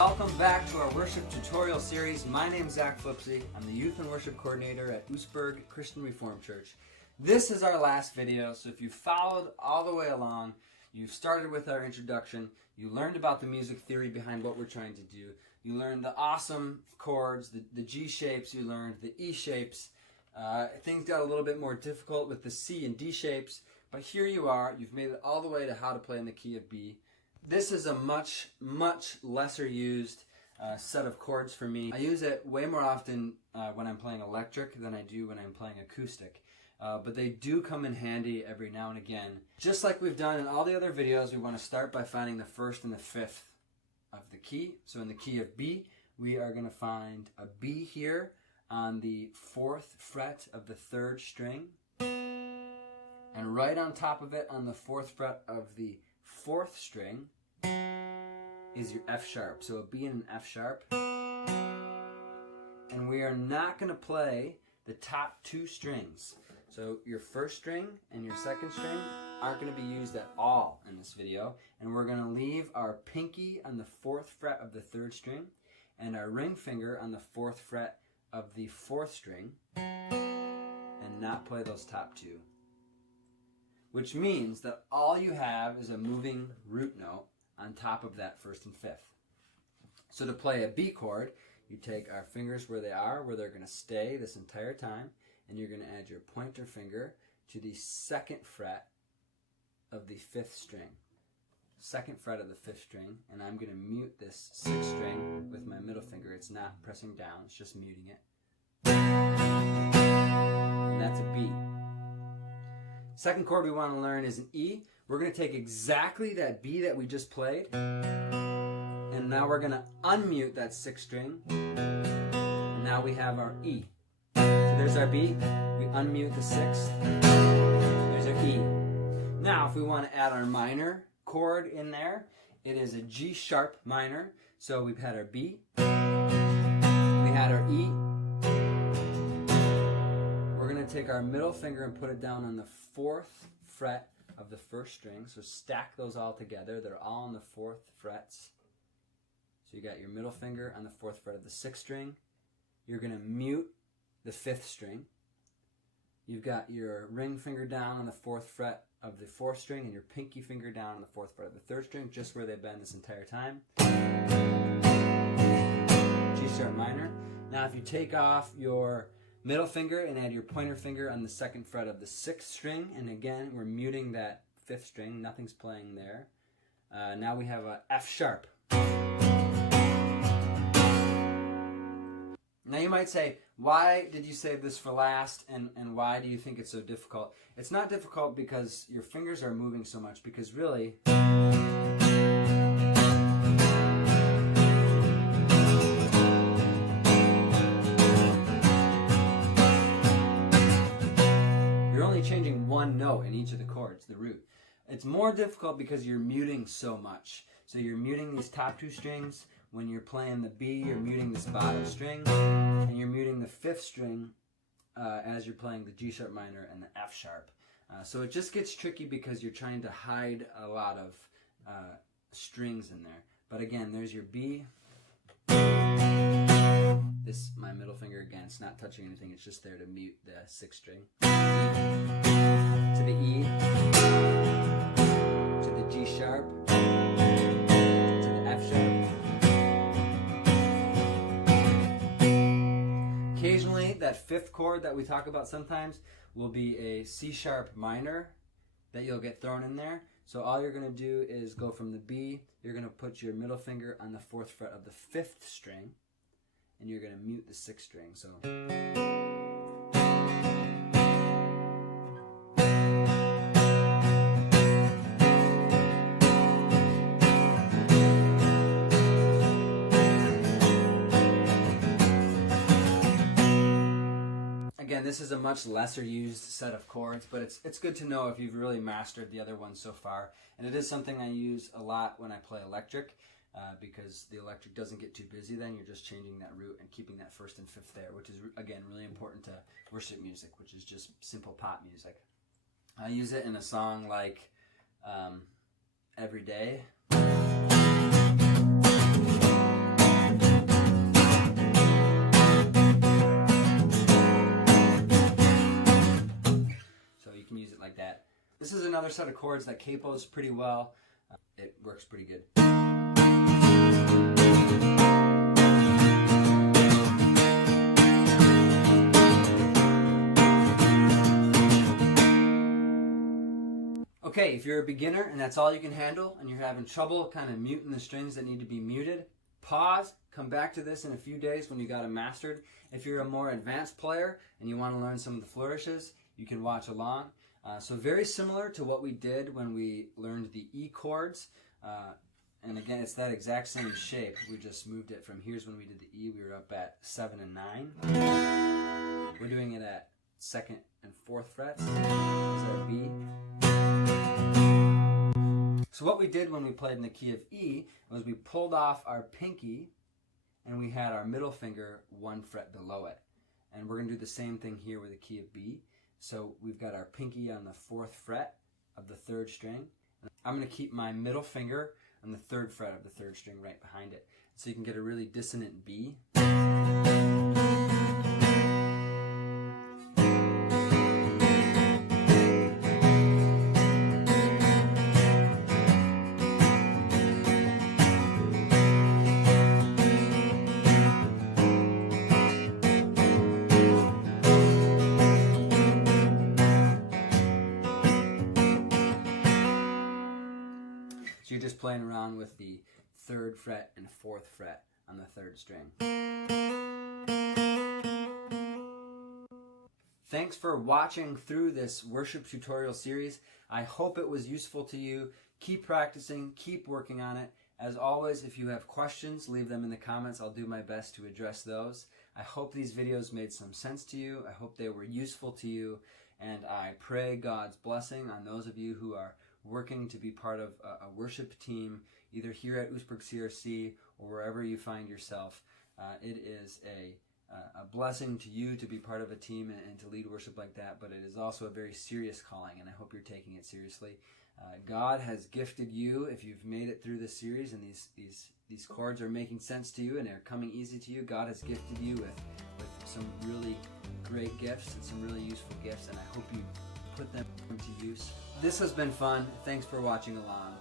Welcome back to our worship tutorial series. My name is Zack. I'm the Youth and Worship Coordinator at Oostburg Christian Reformed Church. This is our last video, so if you followed all the way along, you started with our introduction, you learned about the music theory behind what we're trying to do, you learned the awesome chords, the G shapes, you learned the E shapes. Things got a little bit more difficult with the C and D shapes, but here you are, you've made it all the way to how to play in the key of B. This is a much lesser used set of chords for me. I use it way more often when I'm playing electric than I do when I'm playing acoustic. But they do come in handy every now and again. Just like we've done in all the other videos, we want to start by finding the first and the fifth of the key. So in the key of B, we are going to find a B here on the 4th fret of the 3rd string. And right on top of it on the 4th fret of the 4th string is your F sharp. So a B and an F sharp. And we are not going to play the top 2 strings. So your first string and your second string aren't going to be used at all in this video. And we're going to leave our pinky on the 4th fret of the 3rd string and our ring finger on the 4th fret of the 4th string and not play those top 2. Which means that all you have is a moving root note on top of that 1st and 5th. So to play a B chord, you take our fingers where they are, where they're going to stay this entire time, and you're going to add your pointer finger to the 2nd fret of the 5th string. 2nd fret of the 5th string, and I'm going to mute this 6th string with my middle finger. It's not pressing down, it's just muting it. And that's a B. Second chord we want to learn is an E. We're going to take exactly that B that we just played, and now we're going to unmute that 6th string, and now we have our E. So there's our B, we unmute the 6th, there's our E. Now if we want to add our minor chord in there, it is a G sharp minor. So we've had our B, we had our E. Take our middle finger and put it down on the 4th fret of the 1st string. So stack those all together. They're all on the 4th frets. So you got your middle finger on the 4th fret of the 6th string. You're going to mute the 5th string. You've got your ring finger down on the 4th fret of the 4th string and your pinky finger down on the 4th fret of the 3rd string, just where they've been this entire time. G sharp minor. Now if you take off your middle finger and add your pointer finger on the 2nd fret of the 6th string, and again we're muting that 5th string, nothing's playing there. Now we have a F sharp. Now you might say, why did you save this for last, and why do you think it's so difficult? It's not difficult because your fingers are moving so much, because really changing one note in each of the chords, the root. It's more difficult because you're muting so much. So you're muting these top 2 strings. When you're playing the B, you're muting this bottom string, and you're muting the 5th string as you're playing the G sharp minor and the F sharp. So it just gets tricky because you're trying to hide a lot of strings in there. But again, there's your B. This, my middle finger again, it's not touching anything, it's just there to mute the 6th string. To the E, to the G sharp, to the F sharp. Occasionally, that 5th chord that we talk about sometimes will be a C sharp minor that you'll get thrown in there. So all you're going to do is go from the B, you're going to put your middle finger on the 4th fret of the 5th string, and you're going to mute the 6th string. So again, this is a much lesser used set of chords, but it's good to know if you've really mastered the other ones so far. And it is something I use a lot when I play electric. Because the electric doesn't get too busy then. You're just changing that root and keeping that 1st and 5th there, which is, again, really important to worship music, which is just simple pop music. I use it in a song like Every Day. This is another set of chords that capos pretty well. It works pretty good. Okay, if you're a beginner and that's all you can handle and you're having trouble kind of muting the strings that need to be muted, pause, come back to this in a few days when you got it mastered. If you're a more advanced player and you want to learn some of the flourishes, you can watch along. So very similar to what we did when we learned the E chords. And again, it's that exact same shape. We just moved it from here's when we did the E. We were up at 7 and 9. We're doing it at 2nd and 4th frets. Is that B? So what we did when we played in the key of E was we pulled off our pinky and we had our middle finger 1 fret below it. And we're going to do the same thing here with the key of B. So we've got our pinky on the 4th fret of the 3rd string. I'm going to keep my middle finger on the 3rd fret of the 3rd string right behind it. So you can get a really dissonant B. So you're just playing around with the 3rd fret and 4th fret on the 3rd string. Thanks for watching through this worship tutorial series. I hope it was useful to you. Keep practicing, keep working on it. As always, if you have questions, leave them in the comments. I'll do my best to address those. I hope these videos made some sense to you. I hope they were useful to you. And I pray God's blessing on those of you who are working to be part of a worship team, either here at Oostburg CRC or wherever you find yourself. It is a blessing to you to be part of a team and to lead worship like that, but it is also a very serious calling, and I hope you're taking it seriously. God has gifted you, if you've made it through this series and these chords are making sense to you and they're coming easy to you, God has gifted you with some really great gifts and some really useful gifts, and I hope you put them into use. This has been fun. Thanks for watching along.